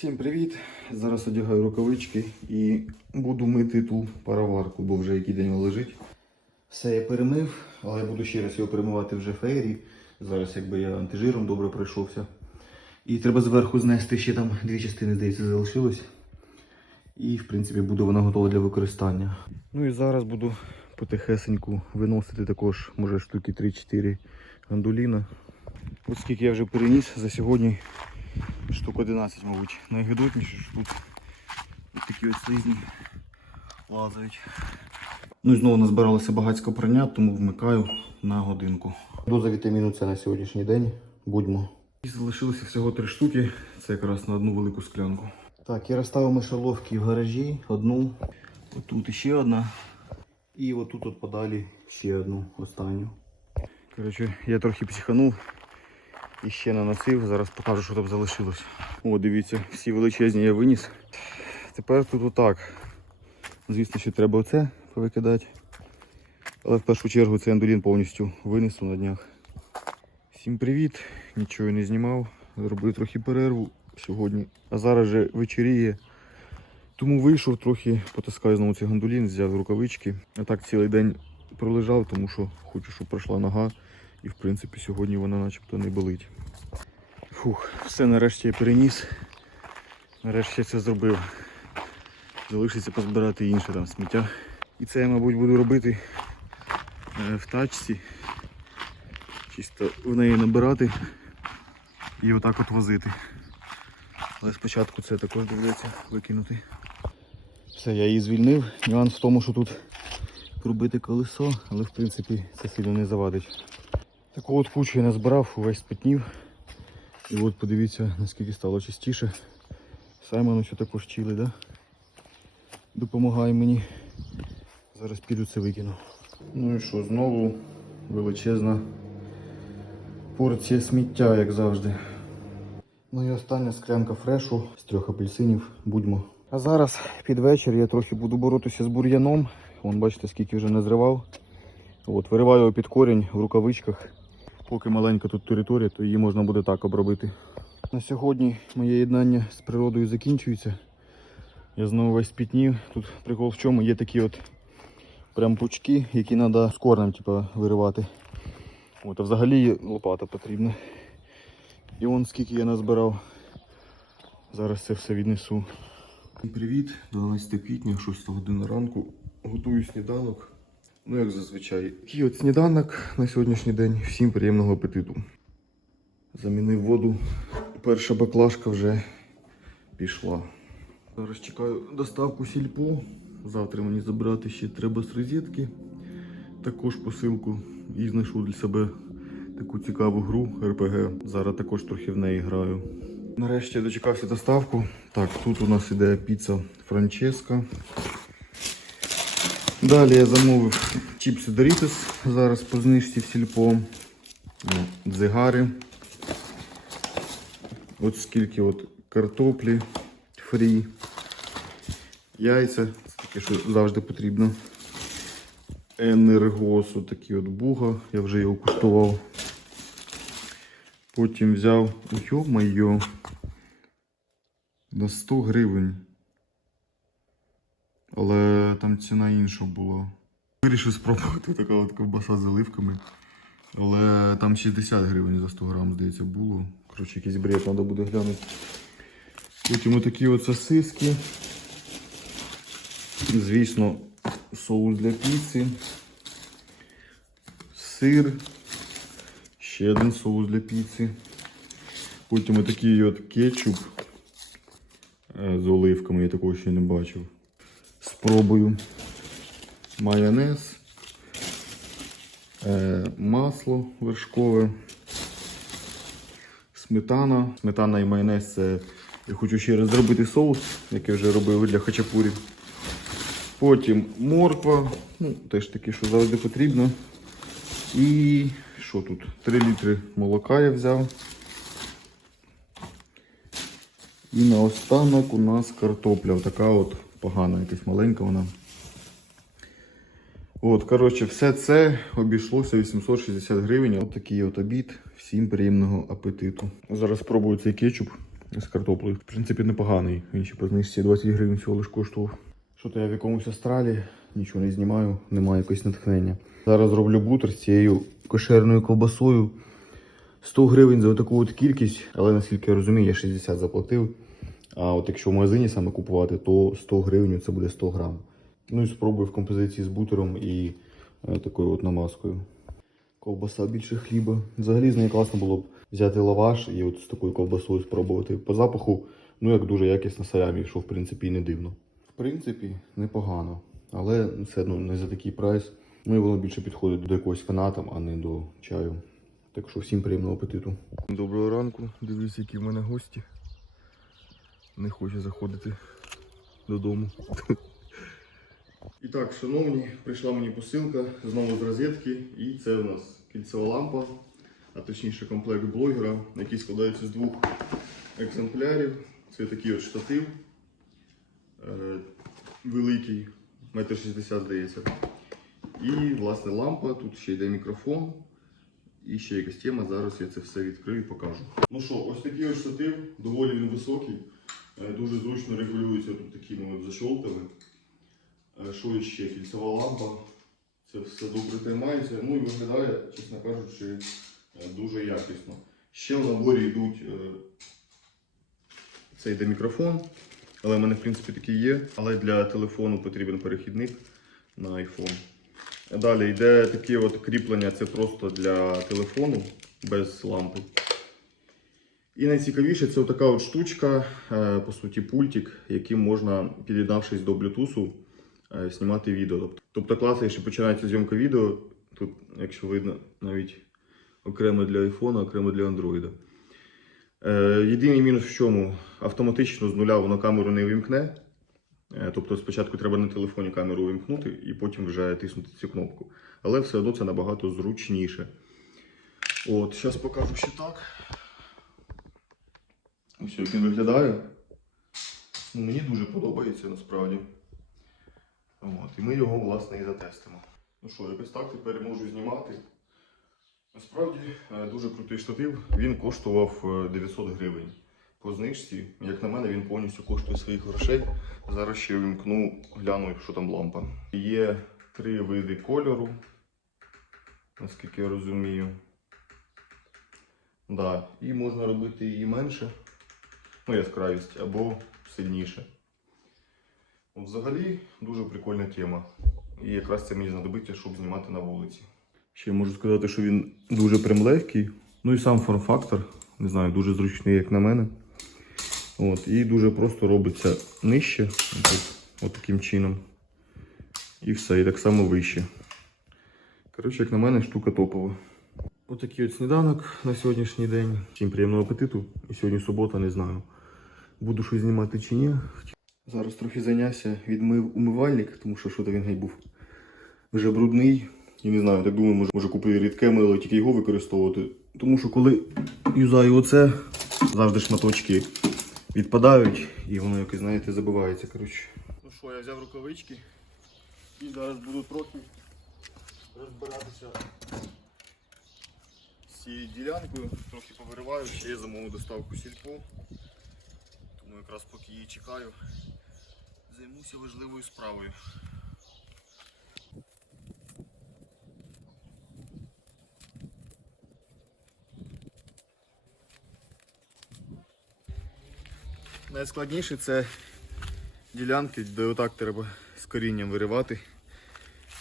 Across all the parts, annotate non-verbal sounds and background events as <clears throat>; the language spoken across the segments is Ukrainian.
Всім привіт! Зараз одягаю рукавички і буду мити ту пароварку, бо вже який день лежить. Все я перемив, але я буду ще раз його перемивати вже фейрі. Зараз якби я антижиром добре пройшовся. І треба зверху знести ще там дві частини, здається, залишилось. І в принципі буде вона готова для використання. Ну і зараз буду потихесеньку виносити також, може штуки 3-4 гандуліна. Ось скільки я вже переніс за сьогодні штук 11, мабуть. Найгидотніше, що тут от такі от слизні лазають. Ну і знову назбиралося багатько прання, тому вмикаю на годинку. Доза вітаміну С на сьогоднішній день. Будьмо. І залишилося всього три штуки. Це якраз на одну велику склянку. Так, я розставив мишоловки в гаражі. Одну. Отут іще одна. І отут от подалі ще одну останню. Коротше, я трохи психанув. І ще наносив, зараз покажу, що там залишилось. О, дивіться, всі величезні я виніс. Тепер тут отак. Звісно, що треба оце повикидати. Але в першу чергу цей андулін повністю винесу на днях. Всім привіт! Нічого не знімав. Зробив трохи перерву сьогодні. А зараз же вечеріє. Тому вийшов трохи, потаскаю знову цей гандулін, взяв рукавички. А так цілий день пролежав, тому що хочу, щоб пройшла нога. І в принципі сьогодні вона начебто не болить. Фух, все нарешті я переніс. Нарешті я це зробив. Залишиться позбирати інше там сміття. І це я, мабуть, буду робити е, в тачці. Чисто в неї набирати і отак от возити. Але спочатку це також доведеться викинути. Все, я її звільнив. Нюанс в тому, що тут пробите колесо, але в принципі це сильно не завадить. Таку от кучу я назбирав, увесь спитнів. І от подивіться, наскільки стало чистіше. Саймон ще також чили, да? Допомагає мені. Зараз піду це викину. Ну і що, знову величезна порція сміття, як завжди. Ну і остання склянка фрешу з трьох апельсинів. Будьмо. А зараз під вечір я трохи буду боротися з бур'яном. Вон бачите, скільки вже назривав. От, вириваю його під корінь в рукавичках. Поки маленька тут територія, то її можна буде так обробити. На сьогодні моє єднання з природою закінчується. Я знову весь спітнів. Тут прикол в чому є такі от прям пучки, які треба з корнем типу, виривати. От, а взагалі лопата потрібна. І вон скільки я назбирав. Зараз це все віднесу. Привіт, 12 квітня, 6 година ранку. Готую сніданок. Ну, як зазвичай. Такий от сніданок на сьогоднішній день. Всім приємного апетиту. Замінив воду. Перша баклажка вже пішла. Зараз чекаю доставку сільпо. Завтра мені забрати ще треба з розетки. Також посилку. І знайшов для себе таку цікаву гру РПГ. Зараз також трохи в неї граю. Нарешті я дочекався доставку. Так, тут у нас іде піца Франческа. Далі я замовив чіпси Doritos, зараз по знижці в сільпо. Дзигари. От скільки от картоплі фрі. Яйця, це таке, що завжди потрібно. Енергос, отакий от буга, я вже його куштував. Потім взяв, йо-майо, на 100 гривень. Але там ціна інша була. Вирішив спробувати така от ковбаса з оливками. Але там 60 гривень за 100 грам, здається, було. Коротше, якийсь бред треба буде глянути. Потім отакі от сосиски. Звісно, соус для піци. Сир. Ще один соус для піци. Потім отакий от кетчуп е, з оливками, я такого ще не бачив. Спробую. Майонез, е, масло вершкове, сметана. Сметана і майонез це я хочу ще раз зробити соус, який вже робив для хачапурі. Потім морква, ну, теж таке, що завжди потрібно. І що тут? 3 літри молока я взяв. І наостанок у нас картопля. Така от погана, якась маленька вона. От, коротше, все це обійшлося 860 гривень. От такий от обід. Всім приємного апетиту. Зараз спробую цей кетчуп. з картоплею. В принципі, непоганий. Він ще по знижці 20 гривень всього лиш коштував. Що то я в якомусь астралі, нічого не знімаю, немає якогось натхнення. Зараз зроблю бутер з цією кошерною ковбасою. 100 гривень за таку от кількість, але наскільки я розумію, я 60 заплатив. А от якщо в магазині саме купувати, то 100 гривень це буде 100 грам. Ну і спробую в композиції з бутером і е, такою от намазкою. Ковбаса більше хліба. Взагалі з неї класно було б взяти лаваш і от з такою ковбасою спробувати. По запаху, ну як дуже якісна салямі, що в принципі і не дивно. В принципі, непогано, але все одно не за такий прайс. Ну і воно більше підходить до якогось фаната, а не до чаю. Так що всім приємного апетиту. Доброго ранку, дивлюсь, які в мене гості. Не хоче заходити додому. І так, шановні, прийшла мені посилка знову з розетки, і це у нас кільцева лампа, а точніше комплект блогера, який складається з двох екземплярів. Це такий от штатив е, великий, метр шістдесят здається. І власне лампа, тут ще йде мікрофон. І ще якась тема, зараз я це все відкрию і покажу. Ну що, ось такий ось штатив, доволі він високий, дуже зручно регулюється тут такими от защолками. Е, Що ще? Кільцева лампа. Це все добре тримається. Ну і виглядає, чесно кажучи, е, дуже якісно. Ще в наборі йдуть. е, Це йде мікрофон, але в мене в принципі такий є. Але для телефону потрібен перехідник на iPhone. Далі йде таке от кріплення, це просто для телефону без лампи. І найцікавіше це така от штучка, е, по суті, пультик, яким можна, під'єднавшись до Bluetooth, е, знімати відео. Тобто класно, якщо починається зйомка відео, тут, якщо видно, навіть окремо для iPhone, окремо для Android. Е, Єдиний мінус в чому? Автоматично з нуля воно камеру не вимкне. Тобто спочатку треба на телефоні камеру вимкнути і потім вже тиснути цю кнопку. Але все одно це набагато зручніше. От, зараз покажу ще так. Ось як він виглядає. Ну, мені дуже подобається насправді. От, і ми його, власне, і затестимо. Ну що, якось так тепер можу знімати. Насправді е, дуже крутий штатив. Він коштував е, 900 гривень. По знижці, як на мене, він повністю коштує своїх грошей. Зараз ще вимкну, гляну, що там лампа. Є три види кольору, наскільки я розумію. Да. І можна робити її менше, ну, яскравість, або сильніше. Взагалі дуже прикольна тема. І якраз це мені знадобиться, щоб знімати на вулиці. Ще можу сказати, що він дуже прям легкий. Ну і сам форм-фактор, не знаю, дуже зручний, як на мене. От, і дуже просто робиться нижче, от, от таким чином. І все, і так само вище. Коротше, як на мене, штука топова. Отакий от сніданок на сьогоднішній день. Всім приємного апетиту. І сьогодні субота, не знаю. Буду щось знімати чи ні. Зараз трохи зайнявся, відмив умивальник, тому що що то він геть був вже брудний. І не знаю, так думаю, може, може купити рідке мило, тільки його використовувати. Тому що коли юзаю оце, завжди шматочки відпадають і воно якось, знаєте, забивається. коротше. Ну що, я взяв рукавички і зараз буду трохи розбиратися цією ділянкою. Трохи повириваю, ще я замовив доставку сільпо. Тому якраз поки її чекаю, займуся важливою справою. Найскладніше це ділянки, де отак треба з корінням виривати.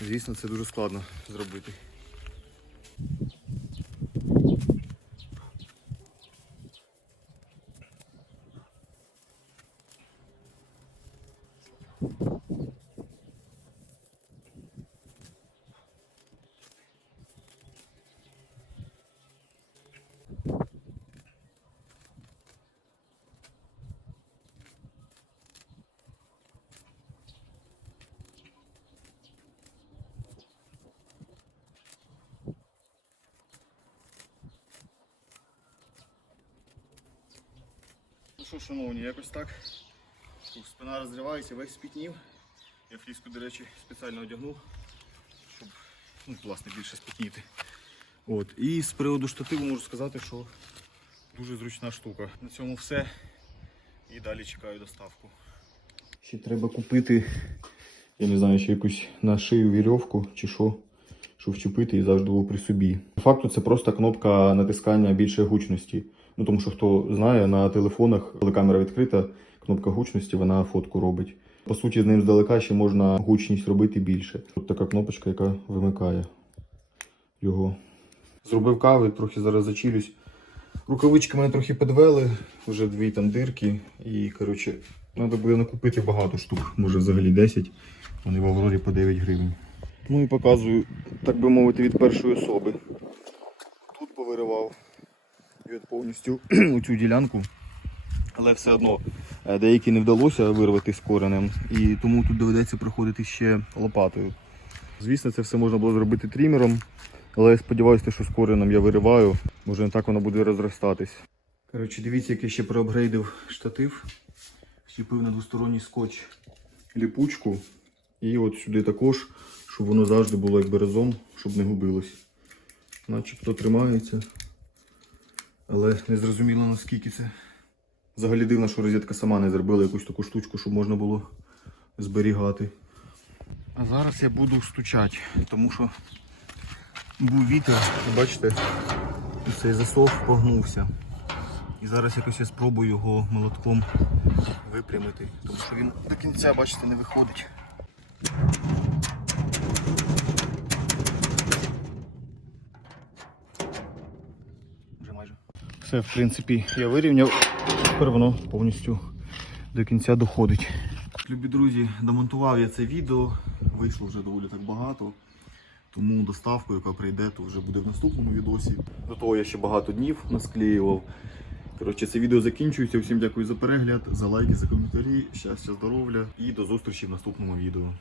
Звісно, це дуже складно зробити. Що, шановні, якось так. Спина розривається, весь спітнів. Я фліску, до речі, спеціально одягнув, щоб ну, власне, більше спітніти. От. І з приводу штативу можу сказати, що дуже зручна штука. На цьому все. і далі чекаю доставку. Ще треба купити, я не знаю, ще якусь на шию вірьовку чи що, щоб вчепити і завжди було при собі. По факту це просто кнопка натискання більшої гучності. Ну тому що хто знає, на телефонах, коли камера відкрита, кнопка гучності вона фотку робить. По суті, з ним здалека ще можна гучність робити більше. Тут така кнопочка, яка вимикає його. Зробив кави, трохи зараз зачилюсь. Рукавички мене трохи підвели, вже дві там дирки. І, коротше, треба буде накупити багато штук, може взагалі 10. Вони в Аврорі по 9 гривень. Ну і показую, так би мовити, від першої особи. Тут повиривав повністю <clears throat> цю ділянку. Але все одно е, деякі не вдалося вирвати з коренем, і тому тут доведеться проходити ще лопатою. Звісно, це все можна було зробити трімером, але я сподіваюся, що з коренем я вириваю, може не так воно буде розростатись. Коротше, дивіться, як я ще проапгрейдив штатив. Щепив на двосторонній скотч ліпучку. І от сюди також, щоб воно завжди було якби разом, щоб не губилось. Начебто тримається. Але не зрозуміло наскільки це. Взагалі дивно, що розетка сама не зробила якусь таку штучку, щоб можна було зберігати. А зараз я буду стучати, тому що був вітер, бачите, цей засов погнувся. І зараз якось я спробую його молотком випрямити, тому що він до кінця, бачите, не виходить. Все, в принципі, я вирівняв. Тепер воно повністю до кінця доходить. Любі друзі, домонтував я це відео, вийшло вже доволі так багато. Тому доставку, яка прийде, то вже буде в наступному відосі. До того я ще багато днів насклеював. Коротше, це відео закінчується. Всім дякую за перегляд, за лайки, за коментарі. Щастя, здоров'я і до зустрічі в наступному відео.